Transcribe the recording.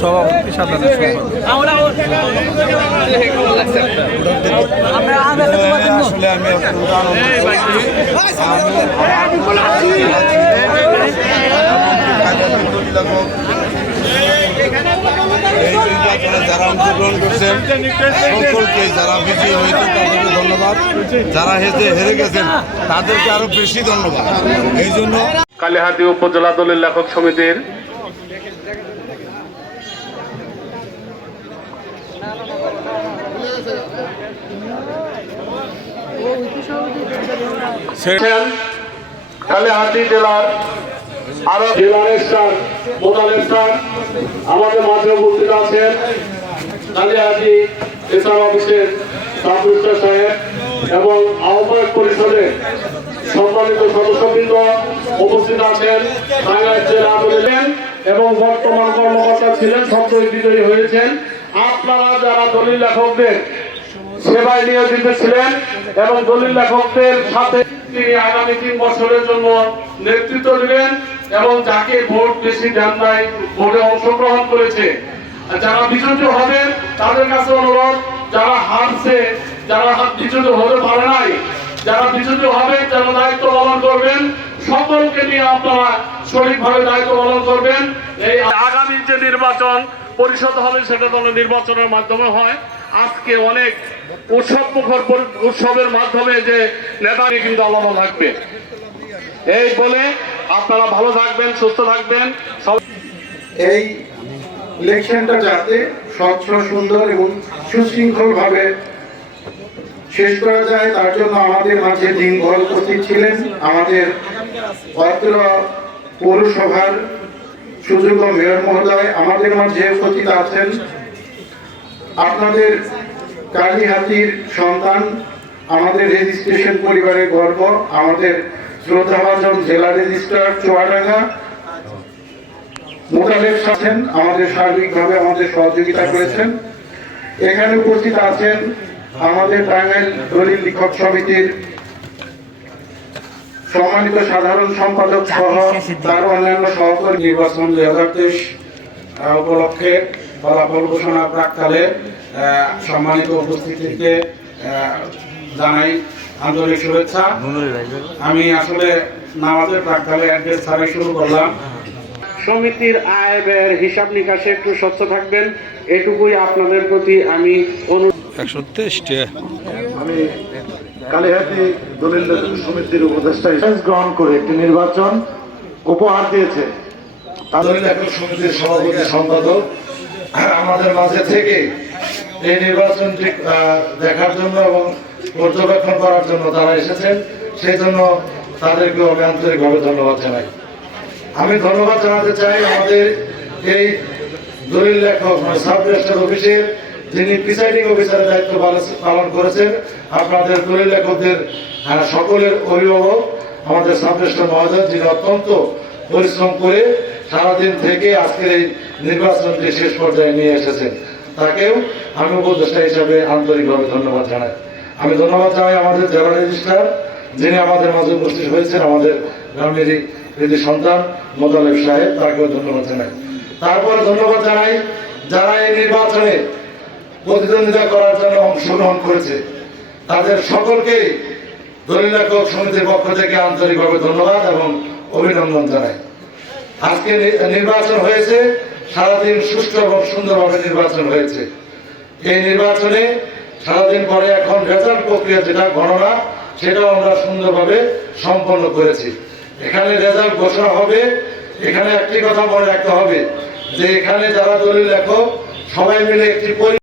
সভাপতি সাধারণ যারা অংশগ্রহণ করছেন সকলকে যারা বিজয়ী হয়েছেন তাদেরকে ধন্যবাদ যারা হেরে হেরে গেছেন তাদেরকে আরও বেশি ধন্যবাদ এই জন্য কালীহাতি উপজেলা দলের লেখক সমিতির কালীহাতি জেলার আরও জেলার মোদাল স্টার আমাদের মাঝে উপস্থিত আছেন কালীহাতি এসআর অফিসের সাবমিস্টার সাহেব এবং আহ্বায়ক পরিষদের সম্মানিত সদস্যবৃন্দ উপস্থিত আছেন। টাঙ্গাইল জেলা এবং বর্তমান কর্মকর্তা ছিলেন সপ্তই বিজয়ী হয়েছেন। আপনারা যারা দলিল লেখকদের সেবায় নিয়োজিত ছিলেন এবং দলিল লেখকদের সাথে তিনি আগামী তিন বছরের জন্য নেতৃত্ব দিবেন এবং যাকে ভোট বেশি দেন নাই, ভোটে অংশগ্রহণ করেছে। যারা বিজয়ী হবেন তাদের কাছে অনুরোধ, যারা হারছে, যারা বিজয়ী হতে পারে নাই, যারা বিজয়ী হবেন যারা দায়িত্ব পালন করবেন, সকলকে নিয়ে আপনারা সঠিকভাবে দায়িত্ব পালন করবেন। এই আগামী যে নির্বাচন পরিষদ হবে সেটা তো নির্বাচনের মাধ্যমে হয়। আজকে অনেক উৎসব মুখর উৎসবের মাধ্যমে যে নেতা কিন্তু আলাদা থাকবে। এই বলে আপনারা ভালো থাকবেন, সুস্থ থাকবেন। এই ইলেকশনটা যাতে স্বচ্ছ, সুন্দর এবং সুশৃঙ্খলভাবে শেষ করা যায়, তার জন্য আমাদের মাঝে দিনভর উপস্থিত ছিলেন আমাদের অত্র পৌরসভার সুযোগ্য মেয়র মহোদয়, আমাদের মাঝে উপস্থিত আছেন আপনাদের কালীহাতির সন্তান, আমাদের রেজিস্ট্রেশন পরিবারের গর্ব, আমাদের শ্রদ্ধাভাজন জেলা রেজিস্ট্রার চুয়াডাঙ্গা। মোতালেব আছেন আমাদের সার্বিকভাবে আমাদের সহযোগিতা করেছেন। এখানে উপস্থিত আছেন আমাদের টাঙ্গাইল দলিল লিখক সমিতির সম্মানিত সাধারণ সম্পাদক সহ তার অন্যান্য সহকর্মী নির্বাচন দুই হাজার তেইশ উপলক্ষে ফলাফল ঘোষণা প্রাককালে সম্মানিত উপস্থিতিকে জানাই আন্তরিক শুভেচ্ছা। আমি আসলে নামাজের প্রাককালে অ্যাড্রেস ছাড়াই শুরু করলাম। সমিতির আয় ব্যয়ের হিসাব নিকাশে একটু স্বচ্ছ থাকবেন এটুকুই আপনাদের প্রতি আমি অনুরোধ একশো তেইশটি। আমি কালীহাতি দলিল সমিতির উপদেষ্টা গ্রহণ করে একটি নির্বাচন উপহার দিয়েছে। দলিল সমিতির সভাপতি সম্পাদক। আমাদের মাঝে থেকে এই নির্বাচনটি দেখার জন্য এবং পর্যবেক্ষণ করার জন্য তারা এসেছেন। সেই জন্য তাদেরকে আমি আন্তরিকভাবে ধন্যবাদ জানাই। আমি ধন্যবাদ জানাতে চাই আমাদের এই দলিল লেখক মানে সাব অফিসের যিনি প্রিসাইডিং অফিসারের দায়িত্ব পালন- করেছেন, আপনাদের দলিল লেখকদের সকলের অভিভাবক, আমাদের সাব রেজিস্টার মহোদয় যিনি অত্যন্ত পরিশ্রম করে সারাদিন থেকে আজকের এই নির্বাচনটি শেষ পর্যায়ে নিয়ে এসেছেন। তাকেও আমি উপদেষ্টা হিসাবে আন্তরিকভাবে ধন্যবাদ জানাই। আমি ধন্যবাদ জানাই আমাদের জেলা রেজিস্ট্রার, যিনি আমাদের মাঝে উপস্থিত হয়েছেন, আমাদের গ্রামেরই কৃতি সন্তান মোতালেব সাহেব, তাকেও ধন্যবাদ জানাই। তারপরে ধন্যবাদ জানাই যারা এই নির্বাচনে প্রতিদ্বন্দ্বিতা করার জন্য অংশগ্রহণ করেছে, তাদের সকলকে দলিল সমিতির পক্ষ থেকে আন্তরিকভাবে ধন্যবাদ এবং অভিনন্দন জানাই। আজকে নির্বাচন হয়েছে, সারাদিন সুষ্ঠু এবং সুন্দরভাবে নির্বাচন হয়েছে। এই নির্বাচনে সারাদিন পরে এখন রেজাল্ট প্রক্রিয়া যেটা, গণনা, সেটাও আমরা সুন্দরভাবে সম্পন্ন করেছি। এখানে রেজাল্ট ঘোষণা হবে, এখানে একটি কথা মনে রাখতে হবে যে এখানে যারা দলিল লেখক, সবাই মিলে একটি পরি